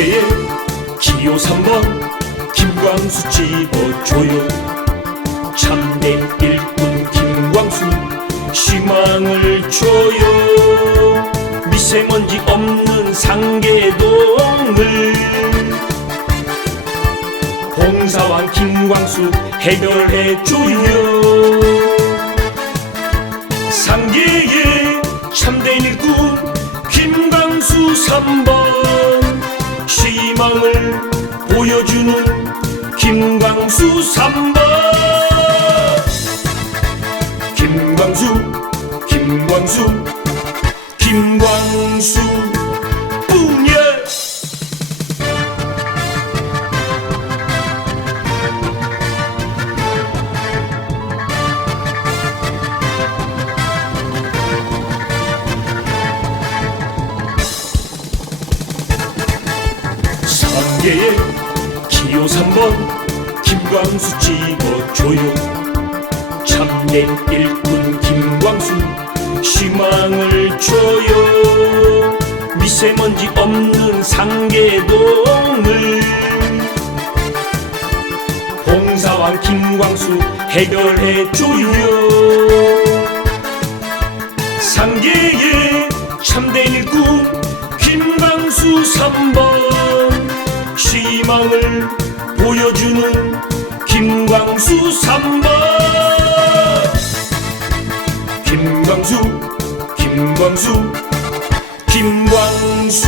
상계의 기호 3번 김광수 집어줘요. 참된 일꾼 김광수 희망을 줘요. 미세먼지 없는 상계동을 봉사왕 김광수 해결해줘요. 상계의 참된 일꾼 김광수 3번 희망을 보여주는 김광수 3번. 김광수 뿐이야. 상계의 기호 3번 김광수 집어줘요. 참된 일꾼 김광수 희망을 줘요. 미세먼지 없는 상계동을 봉사왕 김광수 해결해줘요. 상계의 참된 일꾼 김광수 3번 희망을 보여주는 김광수 3번. 김광수